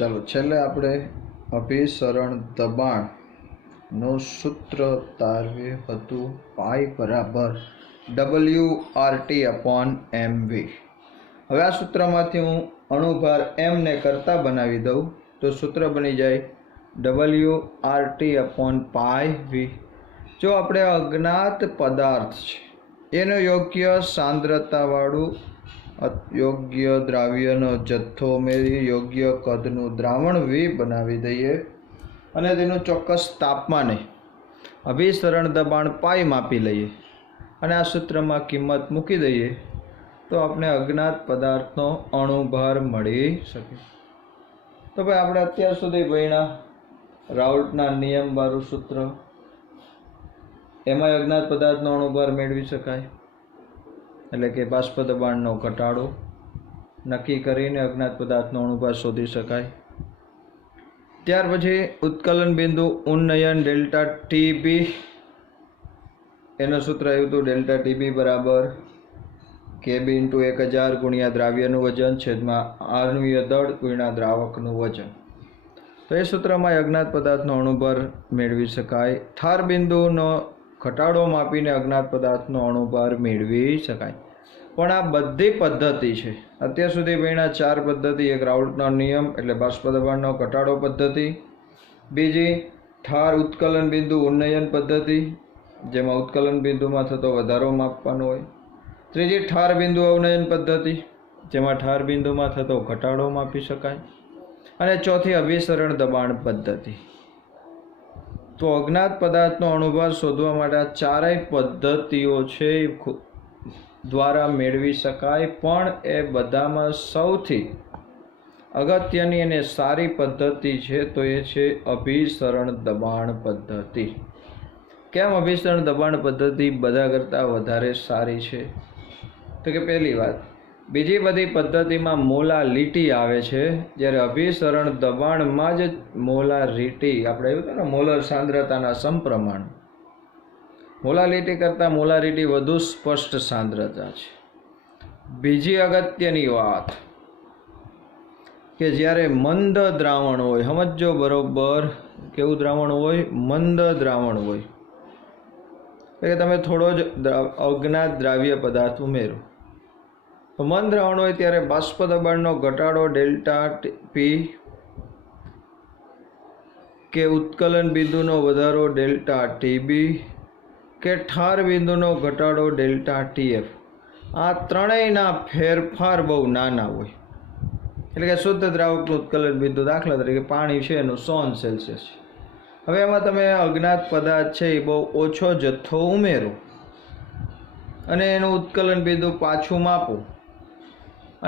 ચાલો છેલ્લે આપણે અભિસરણ દબાણનું સૂત્ર તારવ્યું હતું પાઈ બરાબર WRT/mv. હવે આ સૂત્રમાંથી હું અણુભાર m ને કરતા બનાવી દઉં તો સૂત્ર બની જાય WRT/πv. જો આપણે અજ્ઞાત પદાર્થ છે એનું યોગ્ય સાંદ્રતાવાળું યોગ્ય દ્રાવ્યનો જથ્થો ઉમેરી યોગ્ય કદનું દ્રાવણ V બનાવી દઈએ અને તેનું ચોક્કસ તાપમાને અભિસરણ દબાણ પાઈ માપી લઈએ અને આ સૂત્રમાં કિંમત મૂકી દઈએ તો આપણે અજ્ઞાત પદાર્થનો અણુભાર મળી શકે. તો ભાઈ આપણે અત્યાર સુધી ભણ્યા રાઉલ્ટના નિયમવાળું સૂત્ર, એમાં અજ્ઞાત પદાર્થનો અણુભાર મેળવી શકાય, એટલે કે બાષ્પ દબાણનો ઘટાડો નક્કી કરીને અજ્ઞાત પદાર્થનો અણુભાર શોધી શકાય. ત્યાર પછી ઉત્કલન બિંદુ ઉન્નયન ડેલ્ટા ટીબી, એનું સૂત્ર આવ્યું હતું ડેલ્ટા ટીબી બરાબર KB × 1000 ગુણ્યા દ્રાવ્યનું વજન છેદમાં આણ્વીય દળ ગુણ્યા દ્રાવકનું વજન. તો એ સૂત્રમાં અજ્ઞાત પદાર્થનો અણુભાર મેળવી શકાય. ઠાર બિંદુનો ઘટાડો માપીને અજ્ઞાત પદાર્થનો અણુભાર મેળવી શકાય. પણ આ બધી પદ્ધતિ છે અત્યાર સુધી ભણ્યા 4 પદ્ધતિ. એક રાઉલ્ટનો નિયમ એટલે બાષ્પ દબાણનો ઘટાડો પદ્ધતિ, બીજી ઠાર ઉત્કલન બિંદુ ઉન્નયન પદ્ધતિ જેમાં ઉત્કલન બિંદુમાં થતો વધારો માપવાનો હોય, ત્રીજી ઠાર બિંદુ અવનયન પદ્ધતિ જેમાં ઠાર બિંદુમાં થતો ઘટાડો માપી શકાય, અને ચોથી અભિસરણ દબાણ પદ્ધતિ. તો અજ્ઞાત પદાર્થનો અણુભાર શોધવા માટે આ ચારેય પદ્ધતિઓ છે દ્વારા મેળવી શકાય. પણ એ બધામાં સૌથી અગત્યની અને સારી પદ્ધતિ છે તો એ છે અભિસરણ દબાણ પદ્ધતિ. કેમ અભિસરણ દબાણ પદ્ધતિ બધા કરતાં વધારે સારી છે? તો કે પહેલી વાત, બીજી બધી પદ્ધતિમાં મોલાલિટી આવે છે, જ્યારે અભિસરણ દબાણમાં જ મોલારિટી, આપણે એવું કહે ને મોલર સાંદ્રતાના સમપ્રમાણ, મોલાલિટી કરતાં મોલારિટી વધુ સ્પષ્ટ સાંદ્રતા છે. બીજી અગત્યની વાત કે જ્યારે મંદ દ્રાવણ હોય, સમજો બરોબર, કેવું દ્રાવણ હોય? મંદ દ્રાવણ હોય, એટલે તમે થોડો જ અજ્ઞાત દ્રાવ્ય પદાર્થ ઉમેરો. તો મંદ દ્રાવણ હોય ત્યારે બાષ્પ દબાણનો ઘટાડો ડેલ્ટા પી કે ઉત્કલન બિંદુનો વધારો ડેલ્ટા ટીબી કે ઠાર બિંદુનો ઘટાડો ડેલ્ટા ટીએફ, આ ત્રણેયના ફેરફાર બહુ નાના હોય. એટલે કે શુદ્ધ દ્રાવકનું ઉત્કલન બિંદુ દાખલા તરીકે પાણી છે એનું 100°C છે. હવે એમાં તમે અજ્ઞાત પદાર્થ છે એ બહુ ઓછો જથ્થો ઉમેરો અને એનું ઉત્કલન બિંદુ પાછું માપો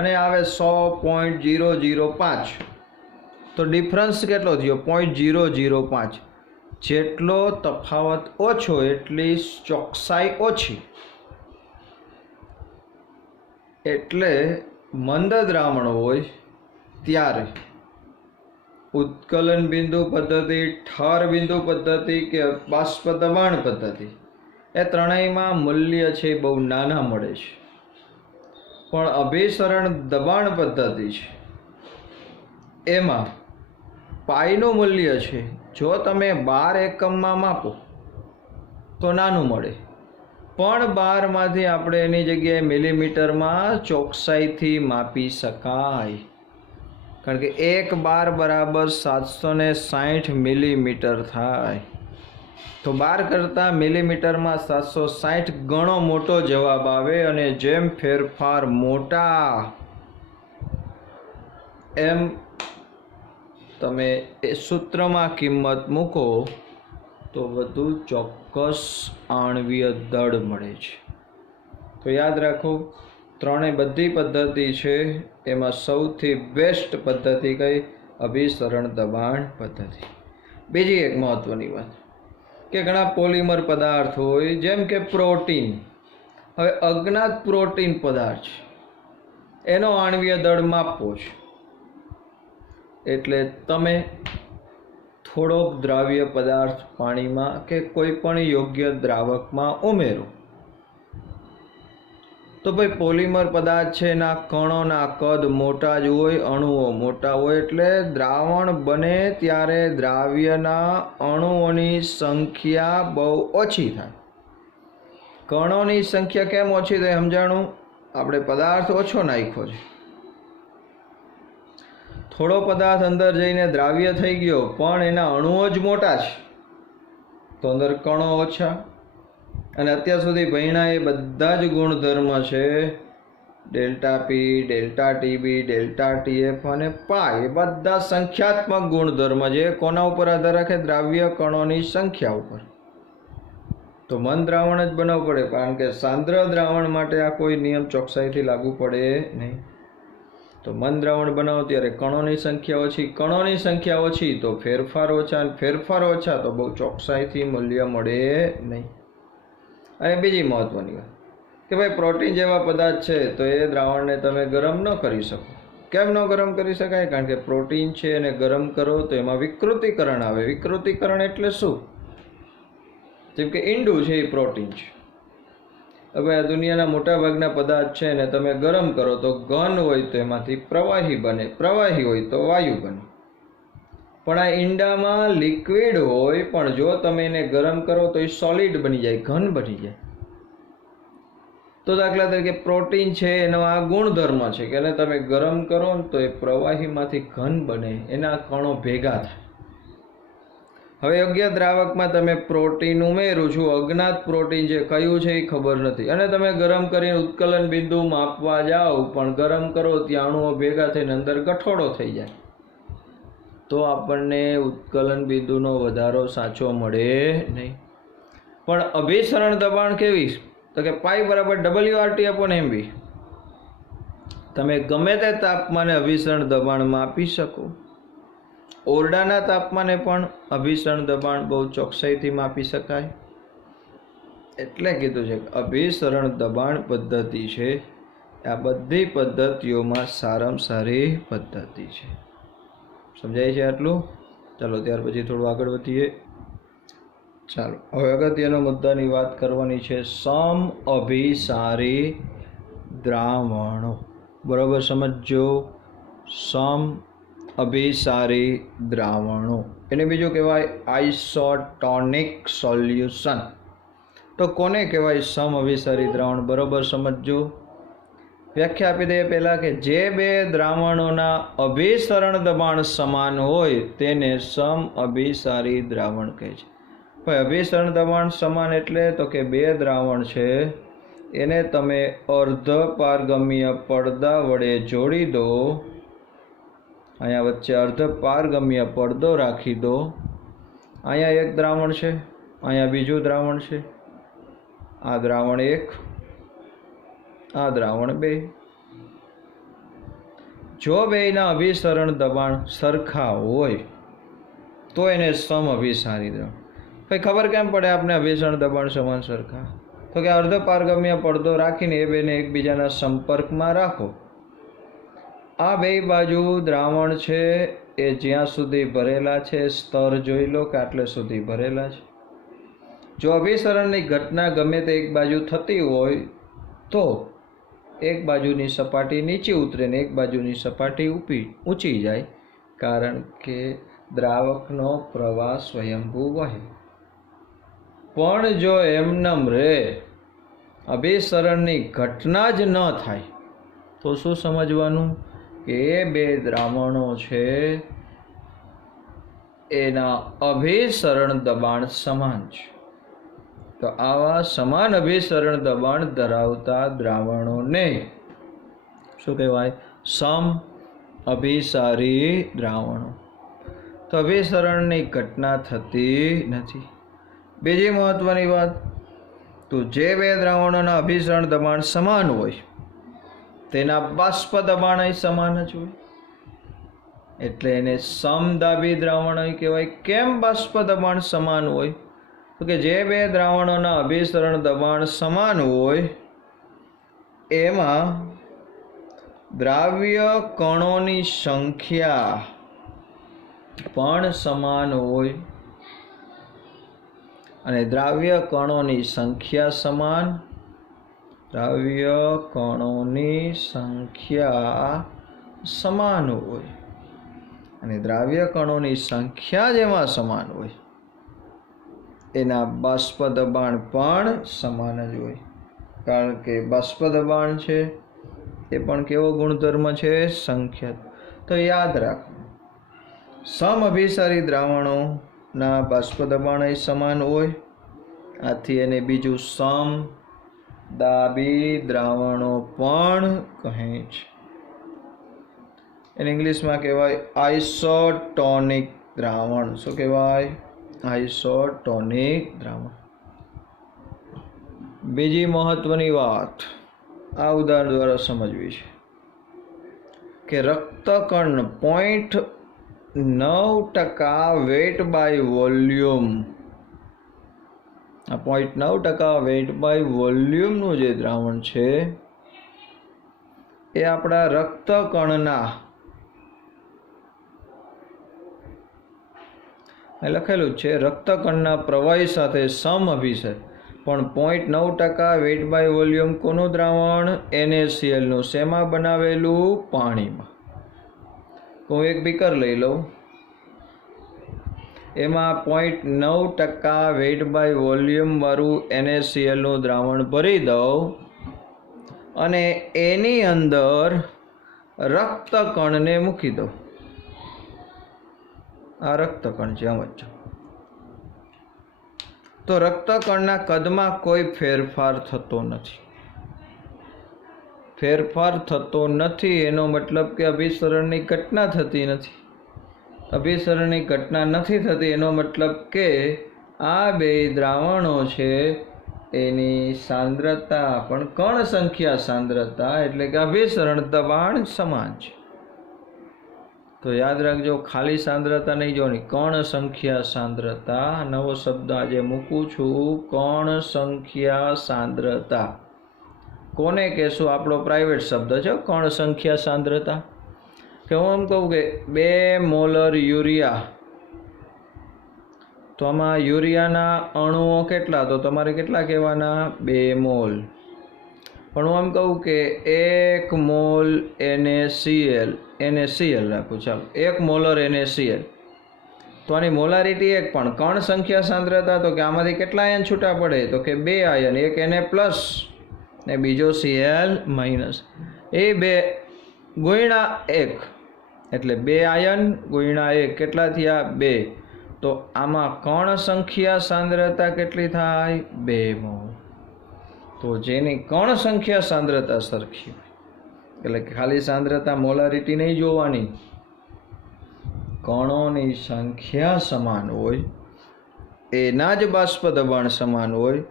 અને આવે 100.005, તો ડિફરન્સ કેટલો થયો? 0.005. જેટલો તફાવત ઓછો એટલી ચોકસાઈ ઓછી. એટલે મંદ દ્રાવણ હોય ત્યારે ઉત્કલન બિંદુ પદ્ધતિ, ઠાર બિંદુ પદ્ધતિ કે બાષ્પ દબાણ પદ્ધતિ, એ ત્રણેયમાં મૂલ્ય છે બહુ નાના મળે છે. પણ અભિસરણ દબાણ પદ્ધતિ છે એમાં પાઈનું મૂલ્ય છે જો તમે 12 એકમમાં માપો તો નાનું મળે, પણ 12માંથી આપણે એની જગ્યાએ મિલીમીટરમાં ચોકસાઈથી માપી શકાય. કારણ કે 1 બાર બરાબર 760 મિલીમીટર થાય. તો 12 કરતાં મિલીમીટરમાં 760 ગણો મોટો જવાબ આવે. અને જેમ ફેરફાર મોટા એમ તમે એ સૂત્રમાં કિંમત મૂકો તો વધુ ચોક્કસ આણ્વીય દળ મળે છે. તો યાદ રાખો, બધી પદ્ધતિ છે એમાં સૌથી બેસ્ટ પદ્ધતિ કઈ? અભિસરણ દબાણ પદ્ધતિ. બીજી એક મહત્વની વાત કે ઘણા પોલિમર પદાર્થ હોય જેમ કે પ્રોટીન. હવે અજ્ઞાત પ્રોટીન પદાર્થ છે એનો આણ્વીય દળ માપવો છે, એટલે તમે થોડોક દ્રાવ્ય પદાર્થ પાણીમાં કે કોઈ પણ યોગ્ય દ્રાવકમાં ઉમેરો તો ભાઈ પોલિમર પદાર્થ છે એના કણોના કદ મોટા જ હોય, અણુઓ મોટા હોય, એટલે દ્રાવણ બને ત્યારે દ્રાવ્યના અણુઓની સંખ્યા બહુ ઓછી થાય. કણોની સંખ્યા કેમ ઓછી થાય સમજાણું? આપણે પદાર્થ ઓછો નાખ્યો છે, થોડો પદાર્થ અંદર જઈને દ્રાવ્ય થઈ ગયો, પણ એના અણુઓ જ મોટા છે, તો અંદર કણો ઓછા. અને અત્યાર સુધી ભણ્યા એ બધા જ ગુણધર્મ છે, ડેલ્ટા પી, ડેલ્ટા ટીબી, ડેલ્ટા ટીએફ અને પાઈ, એ બધા સંખ્યાત્મક ગુણધર્મ છે. કોના ઉપર આધાર રાખે? દ્રાવ્ય કણોની સંખ્યા ઉપર. તો મન દ્રાવણ જ બનાવવું પડે, કારણ કે સાંદ્ર દ્રાવણ માટે આ કોઈ નિયમ ચોકસાઈથી લાગુ પડે નહીં. તો મન દ્રાવણ બનાવો ત્યારે કણોની સંખ્યા ઓછી, કણોની સંખ્યા ઓછી તો ફેરફાર ઓછા, અને ફેરફાર ઓછા તો બહુ ચોકસાઈથી મૂલ્ય મળે નહીં. અને બીજી મહત્વની વાત કે ભાઈ પ્રોટીન જેવા પદાર્થ છે તો એ દ્રાવણને તમે ગરમ ન કરી શકો. કેમ ન ગરમ કરી શકાય? કારણ કે પ્રોટીન છે એને ગરમ કરો તો એમાં વિકૃતિકરણ આવે. વિકૃતિકરણ એટલે શું? જેમ કે ઈંડું છે એ પ્રોટીન છે. હવે આ દુનિયાના મોટા ભાગના પદાર્થ છે ને તમે ગરમ કરો તો ઘન હોય તો એમાંથી પ્રવાહી બને, પ્રવાહી હોય તો વાયુ બને. પણ આ ઈંડામાં લિક્વિડ હોય, પણ જો તમે એને ગરમ કરો તો એ સોલિડ બની જાય, ઘન બની જાય. તો દાખલા તરીકે પ્રોટીન છે એનો આ ગુણધર્મ છે કે એને તમે ગરમ કરો ને તો એ પ્રવાહીમાંથી ઘન બને, એના કણો ભેગા થાય. હવે યોગ્ય દ્રાવકમાં તમે પ્રોટીન ઉમેરું છું, અજ્ઞાત પ્રોટીન છે, કયું છે એ ખબર નથી, અને તમે ગરમ કરીને ઉત્કલન બિંદુ માપવા જાઓ, પણ ગરમ કરો ત્યાં અણુઓ ભેગા થઈને અંદર ગઠોડો થઈ જાય, તો આપણને ઉત્કલન બિંદુનો વધારો સાચો મળે નહીં. પણ અભિસરણ દબાણ કેવી? તો કે પાઈ બરાબર WRT/MV. તમે ગમે તે તાપમાને અભિસરણ દબાણ માપી શકો. ઓરડાના તાપમાને પણ અભિસરણ દબાણ બહુ ચોકસાઈથી માપી શકાય. એટલે કીધું છે કે અભિસરણ દબાણ પદ્ધતિ છે આ બધી પદ્ધતિઓમાં સારામાં સારી પદ્ધતિ છે. સમજાય છે આટલું? ચાલો ત્યાર પછી થોડું આગળ વધીએ. ચાલો હવે અગત્યનો મુદ્દાની વાત કરવાની છે, સમ અભિસારી દ્રાવણો. બરાબર સમજો, સમ અભિસારી દ્રાવણો, એને બીજું કહેવાય આઇસોટોનિક સોલ્યુશન. તો કોને કહેવાય સમ અભિસારી દ્રાવણ? બરાબર સમજો. વ્યાખ્યા આપી દઈએ પહેલાં કે જે બે દ્રાવણોના અભિસરણ દબાણ સમાન હોય તેને સમ અભિસારી દ્રાવણ કહે છે. ભાઈ અભિસરણ દબાણ સમાન એટલે તો કે બે દ્રાવણ છે એને તમે અર્ધ પારગમ્ય પડદા વડે જોડી દો, અહીંયા વચ્ચે અર્ધ પારગમ્ય પડદો રાખી દો. અહીંયા એક દ્રાવણ છે, અહીંયા બીજું દ્રાવણ છે. આ દ્રાવણ 1, આ દ્રાવણ 2. જો બેયના અભિસરણ દબાણ સરખા હોય તો એને સમ અભિસારી દ્રાવણ. ભાઈ ખબર કેમ પડે આપણે અભિસરણ દબાણ સમાન સરખા? તો કે અર્ધ પારગમ્ય પડદો રાખીને એ બેને એકબીજાના સંપર્કમાં રાખો. આ બે બાજુ દ્રાવણ છે એ જ્યાં સુધી ભરેલા છે, સ્તર જોઈ લો કે આટલે સુધી ભરેલા છે. જો અભિસરણની ઘટના ગમે તે એક બાજુ થતી હોય તો એક બાજુની સપાટી નીચે ઉતરે ને એક બાજુની સપાટી ઊંચી જાય, કારણ કે દ્રાવકનો પ્રવાહ સ્વયંભૂ વહે. પણ જો એમનેમ રહે, અભિસરણની ઘટના જ ન થાય, તો શું સમજવાનું કે એ બે દ્રાવણો છે એના અભિસરણ દબાણ સમાન છે. તો આવા સમાન અભિસરણ દબાણ ધરાવતા દ્રાવણોને શું કહેવાય? સમ અભિસારી દ્રાવણો. તો અભિસરણની ઘટના થતી નથી. બીજી મહત્વની વાત, તો જે બે દ્રાવણોના અભિસરણ દબાણ સમાન હોય તેના બાષ્પ દબાણ સમાન જ હોય, એટલે એને સમદાબી દ્રાવણ કહેવાય. કેમ બાષ્પ દબાણ સમાન હોય? તો કે જે બે દ્રાવણોના અભિસરણ દબાણ સમાન હોય એમાં દ્રાવ્ય કણોની સંખ્યા પણ સમાન હોય, અને દ્રાવ્ય કણોની સંખ્યા સમાન દ્રાવ્ય કણોની સંખ્યા સમાન હોય, અને દ્રાવ્ય કણોની સંખ્યા જેમાં સમાન હોય એના બાષ્પ દબાણ પણ સમાન જ હોય, કારણ કે બાષ્પ દબાણ છે એ પણ કેવો ગુણધર્મ છે? સંખ્યા. તો યાદ રાખો, સમઅભિસારી દ્રાવણોના બાષ્પ દબાણ સમાન હોય, આથી એને બીજું સમદાબી દ્રાવણો પણ કહે છે. એને ઇંગ્લિશમાં કહેવાય આઇસોટોનિક દ્રાવણ. શું કહેવાય? આઇસોટોનિક દ્રાવણ. બીજી મહત્વની વાત આ ઉદાહરણ દ્વારા સમજવી છે કે રક્તકણ 0.9% વેટ બાય વોલ્યુમ, આ 0.9% વેટ બાય વોલ્યુમનું જે દ્રાવણ છે એ આપણા રક્તકણના, લખેલું છે રક્તકણના પ્રવાહી સાથે સમઅભિસારી, પણ 0.9% વેટ બાય વોલ્યુમ કોનું દ્રાવણ? NaCl નું. શેમાં બનાવેલું? પાણીમાં. હું એક બીકર લઈ લઉં, એમાં 0.9% વેટ બાય વોલ્યુમ વાળું NaCl નું દ્રાવણ ભરી દઉં અને એની અંદર રક્તકણને મૂકી દઉં. આ રક્તકણ છે, સમજો. તો રક્તકણના કદમાં કોઈ ફેરફાર થતો નથી. ફેરફાર થતો નથી એનો મતલબ કે અભિસરણની ઘટના થતી નથી. અભિસરણની ઘટના નથી થતી એનો મતલબ કે આ બે દ્રાવણો છે એની સાંદ્રતા પણ કણ સંખ્યા સાંદ્રતા એટલે કે અભિસરણ દબાણ સમાન છે. તો યાદ રાખજો, ખાલી સાંદ્રતા નહીં જોવાની, કણ સંખ્યા સાંદ્રતા. નવો શબ્દ આજે મૂકું છું, કણ સંખ્યા સાંદ્રતા. કોને કહેશું? આપણો પ્રાઇવેટ શબ્દ છે, કણ સંખ્યા સાંદ્રતા. કે હું એમ કહું કે 2 મોલર યુરિયા, તો આમાં યુરિયાના અણુઓ કેટલા? તો તમારે કેટલા કહેવાના? 2 મોલ. પણ હું એમ કહું કે 1 મોલ NaCl રાખું, ચાલો 1 મોલર NaCl, તો આની મોલારિટી 1, પણ કણ સંખ્યા સાંદ્રતા તો કે આમાંથી કેટલા આયન છૂટા પડે? તો કે 2 આયન, એક Na પ્લસ ને બીજો Cl માઇનસ. એ 2 ગુણ્યા 1 એટલે 2 આયન ગુણ્યા 1 કેટલા થયા? 2. તો આમાં કણ સંખ્યા સાંદ્રતા કેટલી થાય? 2 મોલ. તો જેની કણ સંખ્યા સાંદ્રતા સરખી હોય, એટલે કે ખાલી સાંદ્રતા મોલારિટી નહીં જોવાની, કણોની સંખ્યા સમાન હોય, એના જ બાષ્પ દબાણ સમાન હોય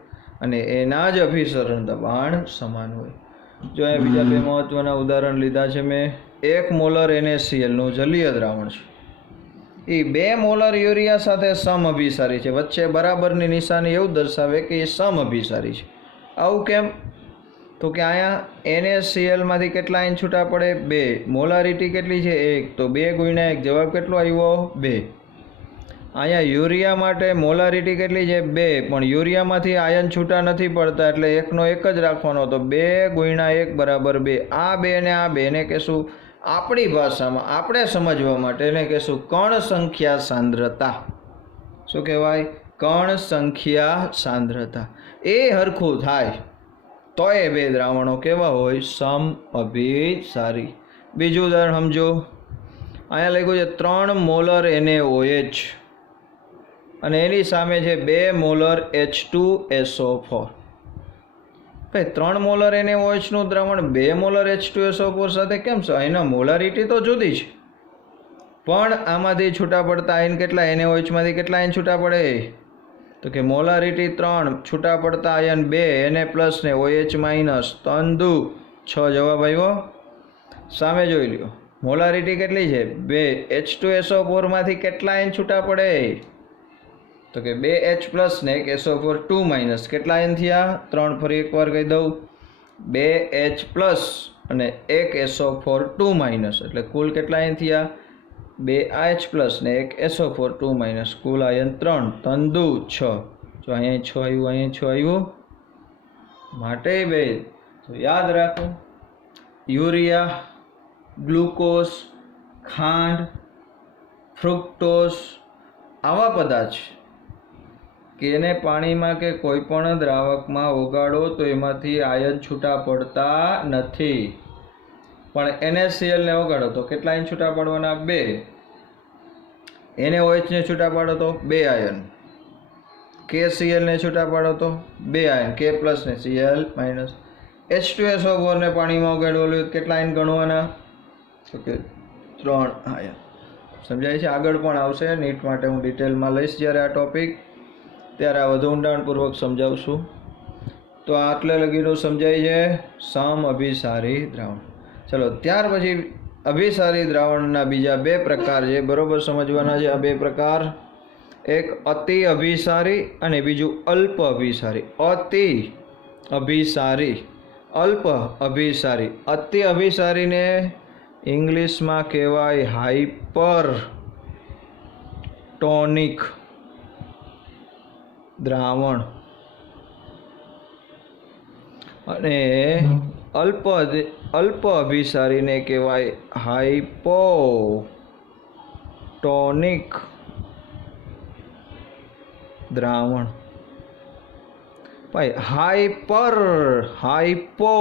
અને એના જ અભિસરણ દબાણ સમાન હોય. જો અહીંયા બીજા 2 મહત્વના ઉદાહરણ લીધા છે મેં. 1 મોલર NaCl નું જલીય દ્રાવણ છે, એ 2 મોલર યુરિયા સાથે સમઅભિસારી છે. વચ્ચે બરાબરની નિશાની એવું દર્શાવે કે એ સમઅભિસારી છે. આવું કેમ? તો કે અહીંયા NaCl માંથી કેટલા આયન છૂટા પડે? 2. મોલારિટી કેટલી છે? 1. તો 2 ગુણ્યા 1 જવાબ કેટલો આવ્યો? 2. અહીંયા યુરિયા માટે મોલારિટી કેટલી છે? 2. પણ યુરિયામાંથી આયન છૂટા નથી પડતા એટલે 1 નો 1 જ રાખવાનો. તો 2 ગુણ્યા 1 બરાબર 2. આ 2 ને આ 2 ને કહેશું, આપણી ભાષામાં આપણે સમજવા માટે એને કહેશું કણ સંખ્યા સાંદ્રતા. શું કહેવાય? કણ સંખ્યા સાંદ્રતા. એ હરખું થાય તો એ 2 દ્રાવણો કેવા હોય? સમઅભિસારી. બીજું ઉદાહરણ સમજો. અહીંયા લખ્યું છે 3 મોલર NaOH અને એની સામે છે 2 મોલર H2SO4. ભાઈ 3 મોલર NaOH નું દ્રાવણ 2 મોલર H2SO4 સાથે કેમ છે? એના મોલારિટી તો જુદી છે, પણ આમાંથી છૂટા પડતા આયન કેટલા? NaOH માંથી કેટલા આયન છૂટા પડે? તો કે મોલારિટી 3, છૂટા પડતા આયન 2, Na પ્લસ ને OH માઇનસ, 3 દુ 6 જવાબ આવ્યો. સામે જોઈ લ્યો, મોલારિટી કેટલી છે? 2. H2SO4 માંથી કેટલા આયન છૂટા પડે? તો કે 2H પ્લસ ને એક SO4 2 માઇનસ. કેટલા આયન થયા? 3. ફરી એકવાર કહી દઉં, 2H પ્લસ અને એક SO4 2 માઇનસ, એટલે કુલ કેટલા આયન થયા? 2H પ્લસ ને એક SO4 2 માઇનસ, કુલ આયન 3. 3 દુ 6. જો અહીંયા 6 આવ્યું, અહીંયા 6 આવ્યું. માટે બે तो याद राखो, यूरिया, ग्लूकोज, खांड, फ्रुक्टोज आवा पदार्थ કે એને પાણીમાં કે કોઈ પણ દ્રાવકમાં ઓગાળો તો એમાંથી આયન છૂટા પડતા નથી, પણ NaCl ને ઓગાળો તો કેટલા આયન છૂટા પાડવાના? 2. NaOH ને છૂટા પાડો તો 2 આયન, KCl ને છૂટા પાડો તો 2 આયન, K+ ને Cl-, H2SO4 ને પાણીમાં ઓગાળવું કેટલા આયન ગણવાના? તો કે 3 આયન. સમજાય છે? આગળ પણ આવશે, નીટ માટે હું ડિટેલમાં લઈશ જ્યારે આ ટોપિક, ત્યારે આ વધુ ઊંડાણપૂર્વક સમજાવશું. તો આટલે લગીનું સમજાય છે સમ અભિસારી દ્રાવણ. ચલો ત્યાર પછી અભિસારી દ્રાવણના બીજા 2 પ્રકાર છે, બરોબર સમજવાના છે. આ 2 પ્રકાર, એક અતિ અભિસારી અને બીજું અલ્પ અભિસારી. અતિ અભિસારી, અલ્પ અભિસારી. અતિ અભિસારીને ઇંગ્લિશમાં કહેવાય હાઇપરટોનિક દ્રાવણ, અને અલ્પ અભિસારીને કહેવાય હાઇપોટોનિક દ્રાવણ. ભાઈ હાઇપો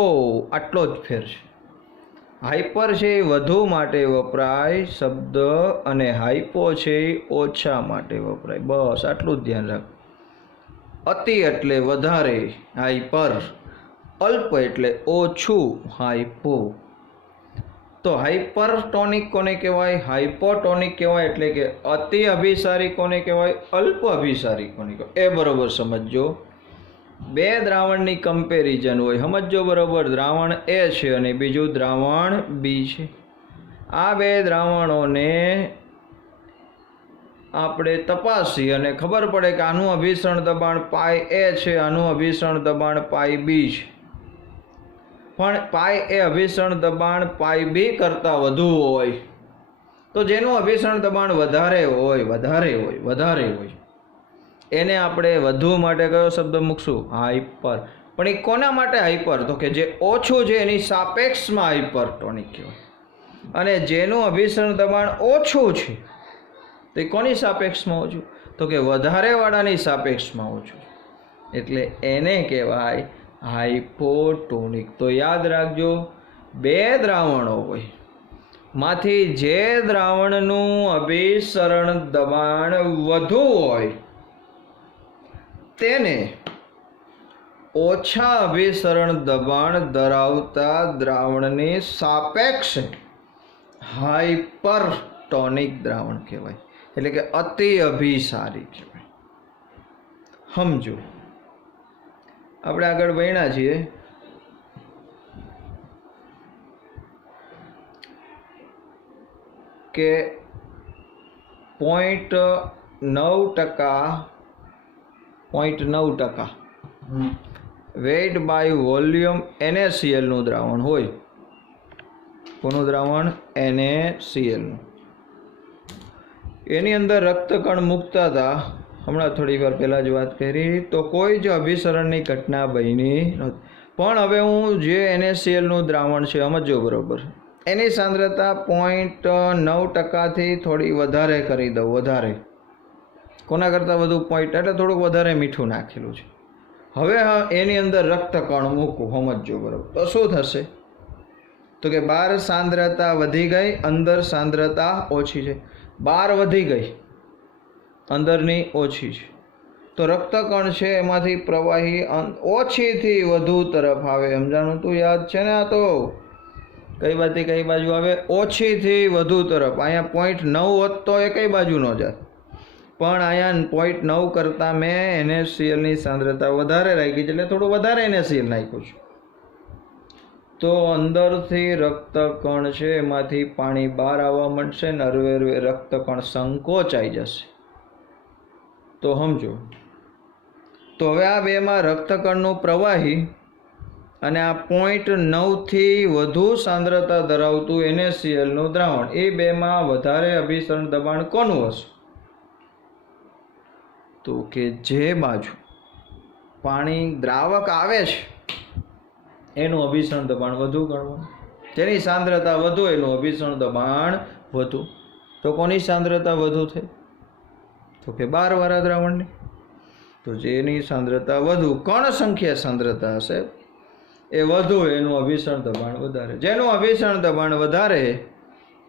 આટલો જ ફેર છે. હાઇપર છે એ વધુ માટે વપરાય શબ્દ, અને હાઇપો છે એ ઓછા માટે વપરાય. બસ આટલું જ ધ્યાન રાખો. અતિ એટલે વધારે, હાઇપર. અલ્પ એટલે ઓછું, હાઇપો. તો હાઇપરટોનિક કોને કહેવાય? હાઇપોટોનિક કહેવાય. એટલે કે અતિ અભિસારી કોને કહેવાય? અલ્પ અભિસારી કોને કહેવાય? એ બરોબર સમજજો. 2 દ્રાવણની કમ્પેરિઝન હોય, સમજો બરોબર. દ્રાવણ A છે અને બીજું દ્રાવણ B છે. આ 2 દ્રાવણોને આપણે તપાસી અને ખબર પડે કે આનું અભિસરણ દબાણ πA છે, આનું અભિસરણ દબાણ πB છે, પણ πA અભિસરણ દબાણ πB કરતાં વધુ હોય તો જેનું અભિસરણ દબાણ વધારે હોય એને આપણે વધુ માટે કયો શબ્દ મૂકશું? હાઇપર. પણ એ કોના માટે હાઇપર? તો કે જે ઓછું છે એની સાપેક્ષમાં હાઇપરટોનિક કહેવાય, અને જેનું અભિસરણ દબાણ ઓછું છે તો એ કોની સાપેક્ષમાં ઓછું? તો કે વધારેવાળાની સાપેક્ષમાં ઓછું, એટલે એને કહેવાય હાઇપોટોનિક. તો યાદ રાખજો, 2 દ્રાવણો હોય, માંથી જે દ્રાવણનું અભિસરણ દબાણ વધુ હોય તેને ઓછા અભિસરણ દબાણ ધરાવતા દ્રાવણની સાપેક્ષે હાઇપરટોનિક દ્રાવણ કહેવાય, એટલે કે અતિ અભિસારી કહેવાય. સમજો, આપણે આગળ ભણ્યા છીએ કે 0.9% વેઇટ બાય વોલ્યુમ NaCl નું દ્રાવણ હોય. કોનું દ્રાવણ? NaCl નું. એની અંદર રક્તકણ મૂકતા હતા, હમણાં થોડી વાર પહેલાં જ વાત કરી, તો કોઈ જ અભિસરણની ઘટના બની નહોતી. પણ હવે હું જે NaCl નું દ્રાવણ છે સમજો બરોબર, એની સાંદ્રતા 0.9%થી થોડી વધારે કરી દઉં. વધારે કોના કરતાં વધુ? એટલે થોડુંક વધારે મીઠું નાખેલું છે. હવે એની અંદર રક્તકણ મૂકું, સમજો બરોબર, તો શું થશે? તો કે બહાર સાંદ્રતા વધી ગઈ, અંદર સાંદ્રતા ઓછી છે. બહાર વધી ગઈ, અંદરની ઓછી છે, તો રક્તકણ છે એમાંથી પ્રવાહી ઓછીથી વધુ તરફ આવે. સમજાણું? તું યાદ છે ને? આ તો કઈ બાજુથી કઈ બાજુ આવે? ઓછીથી વધુ તરફ. અહીંયા 0.9 હોત તો એ કઈ બાજુ ન જાય, પણ અહીંયા 0.9 કરતાં મેં NaClની સાંદ્રતા વધારે રાખી છે, એટલે થોડું વધારે NaCl નાખ્યું છે. તો અંદરથી રક્તકણ છે એમાંથી પાણી બહાર આવવા માંડશે, નરવે રક્તકણ સંકોચાઈ જશે. તો સમજો, તો હવે આ બેમાં રક્તકણનું પ્રવાહી અને આ 0.9થી વધુ સાંદ્રતા ધરાવતું NaClનું દ્રાવણ, એ બેમાં વધારે અભિસરણ દબાણ કોનું હશે? તો કે જે બાજુ પાણી દ્રાવક આવે છે એનું અભિસરણ દબાણ વધુ ગણવાનું. જેની સાંદ્રતા વધુ એનું અભિસરણ દબાણ વધુ. તો કોની સાંદ્રતા વધુ થઈ? તો કે 12 વાળા દ્રાવણની. તો જેની સાંદ્રતા વધુ, કણ સંખ્યા સાંદ્રતા હશે એ વધુ, એનું અભિસરણ દબાણ વધારે. જેનું અભિસરણ દબાણ વધારે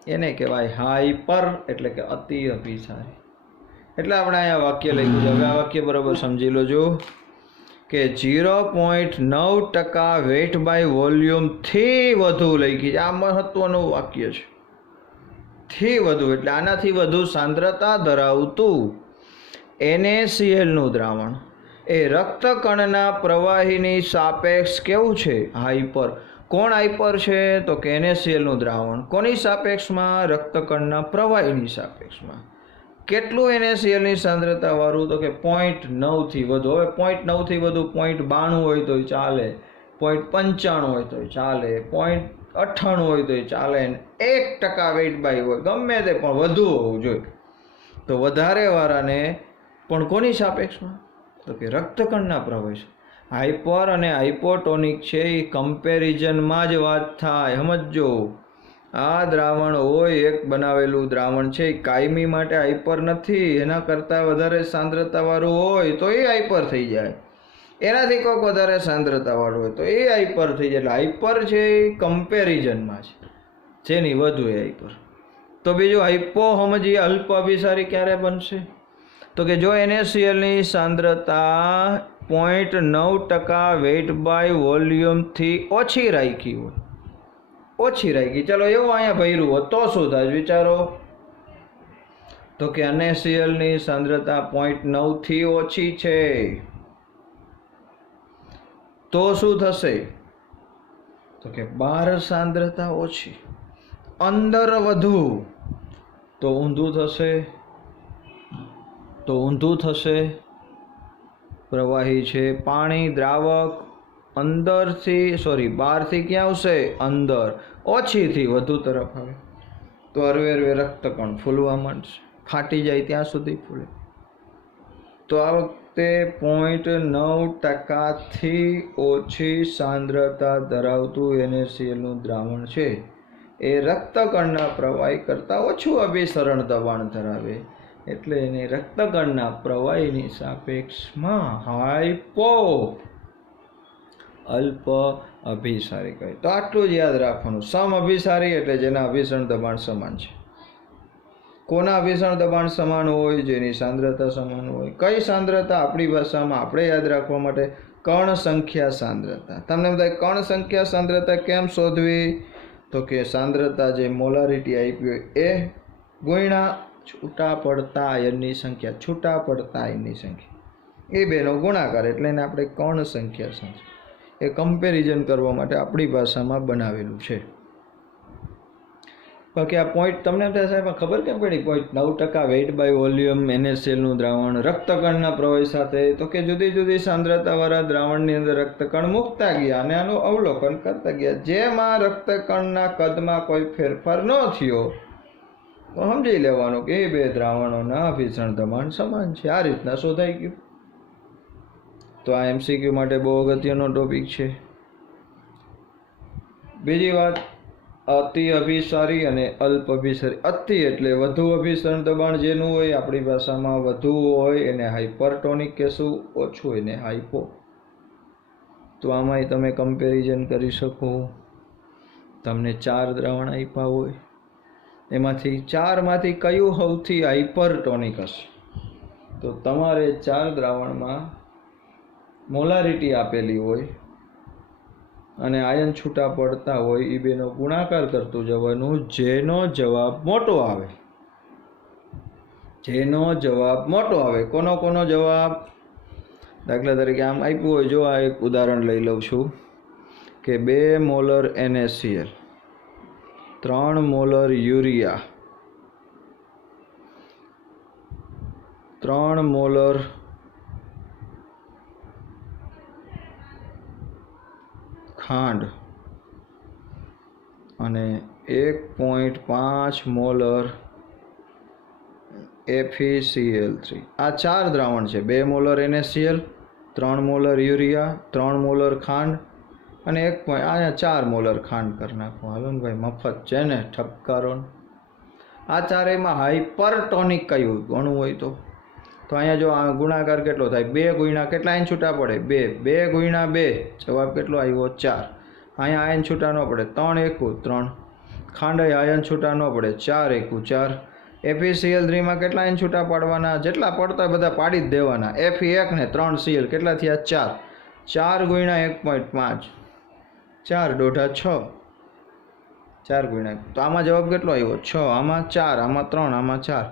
એને કહેવાય હાઈપર, એટલે કે અતિ અભિસારી. એટલે આપણે અહીંયા વાક્ય લખ્યું છે. હવે આ વાક્ય બરાબર સમજી લોજો કે 0.9% વેટ બાય વોલ્યુમ થી વધુ લખી છે. આ મહત્વનું વાક્ય છે. થી વધુ એટલે આનાથી વધુ સાંદ્રતા ધરાવતું NaCl નું દ્રાવણ એ રક્તકણના પ્રવાહીની સાપેક્ષ કેવું છે? હાઈપર. કોણ હાઈપર છે? તો કે NaCl નું દ્રાવણ. કોની સાપેક્ષમાં? રક્તકણના પ્રવાહીની સાપેક્ષમાં. કેટલું NaCl ની સાંદ્રતા વાળું? તો કે 0.9 થી વધુ. હવે 0.9 થી વધુ 0.92 હોય તોય ચાલે, 0.95 હોય તોય ચાલે, 0.98 હોય તોય ચાલે, 1% વેટ બાય હોય, ગમે તે પણ વધુ હોવું જોઈએ. તો વધારે વાળાને પણ કોની સાપેક્ષમાં? તો કે રક્તકણના પ્રવાહી. હાઈપર અને હાઇપોટોનિક છે એ કમ્પેરિઝનમાં જ વાત થાય. સમજો, આ દ્રાવણ હોય, એક બનાવેલું દ્રાવણ છે એ કાયમી માટે હાઈપર નથી. એના કરતાં વધારે સાંદ્રતાવાળું હોય તો એ હાઈપર થઈ જાય, એનાથી કોઈક વધારે સાંદ્રતાવાળું હોય તો એ હાઈપર થઈ જાય. એટલે હાઈપર છે એ કમ્પેરિઝનમાં છે, જેની વધુ એ હાઈપર. તો બીજું હાઈપો સમજીએ, અલ્પ અભિસારી ક્યારે બનશે? તો કે જો NaCl ની સાંદ્રતા 0.9% વેટ બાય વોલ્યુમથી ઓછી રાખી હોય, ઓછી રાખી, ચલો એવું અહીંયા ભર્યું હોત તો શું થાય વિચારો? તો કે NaCl ની સાંદ્રતા 0.9 થી ઓછી છે તો શું થશે? તો કે બહાર સાંદ્રતા ઓછી, અંદર વધુ, તો ઊંધું થશે. તો ઊંધું થશે. પ્રવાહી છે પાણી, દ્રાવક અંદરથી બહારથી ક્યાં આવશે? અંદર. ઓછીથી વધુ તરફ આવે તો હરવે રક્તકણ ફૂલવા માંડશે, ફાટી જાય ત્યાં સુધી ફૂલે. તો આ વખતે 0.9% થી ઓછી સાંદ્રતા ધરાવતું NaCl નું દ્રાવણ છે એ રક્તકણના પ્રવાહી કરતાં ઓછું અભિસરણ દબાણ ધરાવે, એટલે એને રક્તકણના પ્રવાહીની સાપેક્ષમાં હાઈપો, અલ્પ અભિસારી કહે. તો આટલું જ યાદ રાખવાનું. સમ અભિસારી એટલે જેના અભિસરણ દબાણ સમાન છે. કોના અભિસરણ દબાણ સમાન હોય? જેની સાંદ્રતા સમાન હોય. કઈ સાંદ્રતા? આપણી ભાષામાં આપણે યાદ રાખવા માટે કણ સંખ્યા સાંદ્રતા. તમને બધા કણ સંખ્યા સાંદ્રતા કેમ શોધવી? તો કે સાંદ્રતા જે મોલારિટી આપી હોય એ ગુણ્યા છૂટા પડતા આયનની સંખ્યા, છૂટા પડતા આયનની સંખ્યા, એ બેનો ગુણાકાર, એટલે એને આપણે કણ સંખ્યા સમજીએ. એ કમ્પેરિઝન કરવા માટે આપણી ભાષામાં બનાવેલું છે. બાકી આ પોઈન્ટ તમને થાય સાહેબ ખબર કેમ પડી? 0.9% વેટ બાય વોલ્યુમ NaCl નું દ્રાવણ રક્તકણના પ્રવાહી સાથે, તો કે જુદી જુદી સાંદ્રતાવાળા દ્રાવણની અંદર રક્તકણ મૂકતા ગયા અને આનું અવલોકન કરતા ગયા. જેમાં રક્તકણના કદમાં કોઈ ફેરફાર ન થયો તો સમજી લેવાનું કે એ બે દ્રાવણોના અભિસરણ દબાણ સમાન છે. આ રીતના શોધાઈ ગયું. તો આ MCQ માટે બહુ અગત્યનો ટોપિક છે. બીજી વાત, અતિ અભિસારી અને અલ્પ અભિસારી. અતિ એટલે વધુ અભિસરણ દબાણ જેનું હોય, આપણી ભાષામાં વધુ હોય એને હાઇપરટોનિક કહેશું, ઓછું એને હાઇપો. તો આમાંય તમે કમ્પેરિઝન કરી શકો. તમને 4 દ્રાવણ આપ્યા હોય, એમાંથી 4માંથી કયું સૌથી હાઇપરટોનિક હશે? તો તમારે 4 દ્રાવણમાં મોલારિટી આપેલી હોય અને આયન છૂટા પડતા હોય, એ બેનો ગુણાકાર કરતું જવાનું. જેનો જવાબ મોટો આવે, જેનો જવાબ મોટો આવે. કોનો કોનો જવાબ? દાખલા તરીકે આમ આપ્યું હોય, જો આ એક ઉદાહરણ લઈ લઉં છું કે 2 molar NaCl, 3 molar urea, 3 molar ખાંડ અને 1.5 મોલર FeCl3. આ 4 દ્રાવણ છે. 2 molar NaCl, 3 molar urea, 3 molar ખાંડ અને 1 અહીંયા 4 મોલર ખાંડ કરી નાખો. હાલો ને ભાઈ, મફત છે ને, ઠપકારો. આ ચારેયમાં હાઇપરટોનિક કયું ગણવું હોય તો અહીંયા જો આ ગુણાકાર કેટલો થાય? 2 ગુણ્યા કેટલા આયન છૂટા પડે? 2. 2 ગુણ્યા 2 જવાબ કેટલો આવ્યો? 4. અહીંયા આયન છૂટા ન પડે. 3 એકુ 3. ખાંડ આયન છૂટા ન પડે. 4 એકુ 4. FeCl3માં કેટલા આયન છૂટા પાડવાના? જેટલા પડતા બધા પાડી જ દેવાના. Fe1 ને 3Cl કેટલા થયા? 4. 4 ગુણ્યા 1.5 4 દોઢા 6. 4 ગુણ્યા તો આમાં જવાબ કેટલો આવ્યો? 6. આમાં 4, આમાં 3, આમાં 4.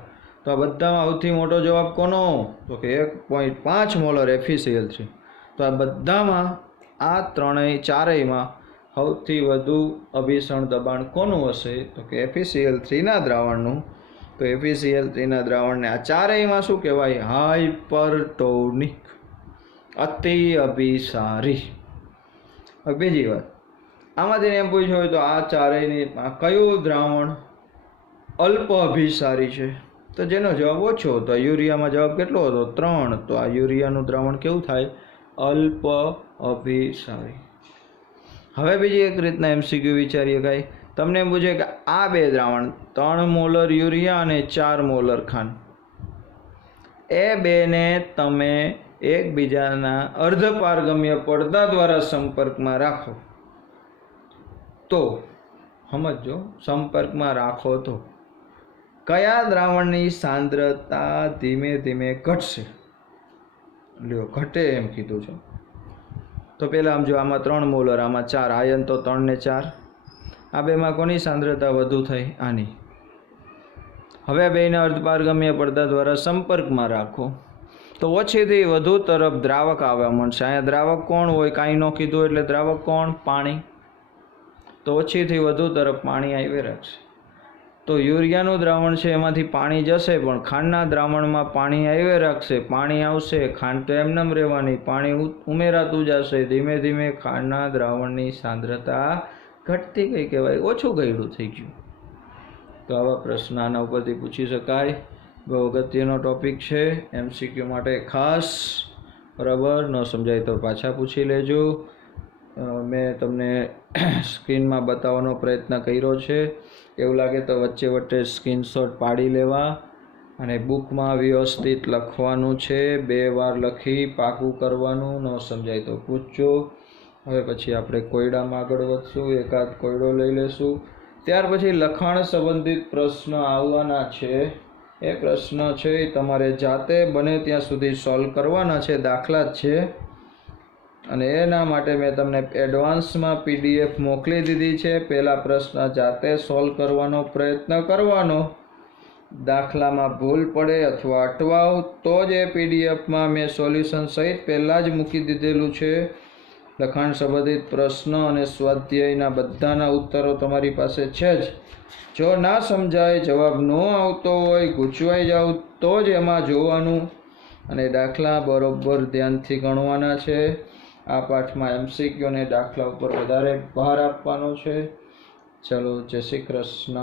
તો આ બધામાં સૌથી મોટો જવાબ કોનો? તો કે 1.5 મોલર FeCl3. તો આ બધામાં આ ચારેયમાં સૌથી વધુ અભિસરણ દબાણ કોનું હશે? તો કે FeCl3ના દ્રાવણનું. તો FeCl3ના દ્રાવણને આ ચારેયમાં શું કહેવાય? હાઇપરટોનિક, અતિ અભિસારી. હવે બીજી વાત, આમાંથી એમ પૂછ્યું હોય તો આ ચારેયની કયું દ્રાવણ અલ્પ અભિસારી છે? તો જેનો જવાબ ઓછો હતો. યુરિયામાં જવાબ કેટલો હતો? 3. તો આ યુરિયાનું દ્રાવણ કેવું થાય? અલ્પ અભિસારી. હવે બીજી એક રીતના MCQ વિચારીએ. કાંઈ તમને એમ પૂછે કે આ બે દ્રાવણ 3 મોલર યુરિયા અને 4 મોલર ખાંડ, એ બેને તમે એકબીજાના અર્ધપારગમ્ય પડદા દ્વારા સંપર્કમાં રાખો તો, સમજો, સંપર્કમાં રાખો તો કયા દ્રાવણની સાંદ્રતા ધીમે ધીમે ઘટશે? લ્યો, ઘટે એમ કીધું છે. તો પહેલાં આમ જો, આમાં 3 મોલર, આમાં 4 આયન, તો 3 ને 4. આ બેમાં કોની સાંદ્રતા વધુ થઈ? આની. હવે બેને અર્ધપારગમ્ય પડદા દ્વારા સંપર્કમાં રાખો તો ઓછીથી વધુ તરફ દ્રાવક આવવા મળશે. અહીંયા દ્રાવક કોણ હોય? કાંઈ ન કીધું એટલે દ્રાવક કોણ? પાણી. તો ઓછીથી વધુ તરફ પાણી આવી રાખશે. તો યુરિયાનું દ્રાવણ છે એમાંથી પાણી જશે, પણ ખાંડના દ્રાવણમાં પાણી આવી રાખશે. પાણી આવશે, ખાંડ તો એમનેમ રહેવાની, પાણી ઉમેરાતું જશે. ધીમે ધીમે ખાંડના દ્રાવણની સાંદ્રતા ઘટતી ગઈ, કહેવાય ઓછું ગયડું થઈ ગયું. તો આવા પ્રશ્ન આના ઉપરથી પૂછી શકાય. બહુ અગત્યનો ટોપિક છે, MCQ માટે ખાસ. બરાબર, ન સમજાય તો પાછા પૂછી લેજો. મેં તમને સ્ક્રીનમાં બતાવવાનો પ્રયત્ન કર્યો છે. એવું લાગે તો વચ્ચે વચ્ચે સ્ક્રીનશોટ પાડી લેવા અને બુકમાં વ્યવસ્થિત લખવાનું છે. 2 વાર લખી પાકું કરવાનું. ન સમજાય તો પૂછજો. હવે પછી આપણે કોયડામાં આગળ વધશું. એકાદ કોયડો લઈ લેશું. ત્યાર પછી લખાણ સંબંધિત પ્રશ્ન આવવાના છે. એ પ્રશ્ન છે એ તમારે જાતે બને ત્યાં સુધી સોલ્વ કરવાના છે. દાખલા જ છે, અને એના માટે મેં તમને એડવાન્સમાં PDF મોકલી દીધી છે. પહેલા પ્રશ્ન જાતે સોલ્વ કરવાનો પ્રયત્ન કરવાનો. દાખલામાં ભૂલ પડે અથવા અટવાવ તો જ એ PDFમાં મેં સોલ્યુશન સહિત પહેલાં જ મૂકી દીધેલું છે. લખાણ સંબંધિત પ્રશ્ન અને સ્વાધ્યાયના બધાના ઉત્તરો તમારી પાસે છે જ. જો ના સમજાય, જવાબ ન આવતો હોય, ગૂંચવાઈ જાવ તો જ એમાં જોવાનું અને દાખલા બરોબર ધ્યાનથી ગણવાના છે. આ પાઠમાં MCQ અને દાખલા ઉપર વધારે ભાર આપવાનો છે. ચલો, જય શ્રી કૃષ્ણ.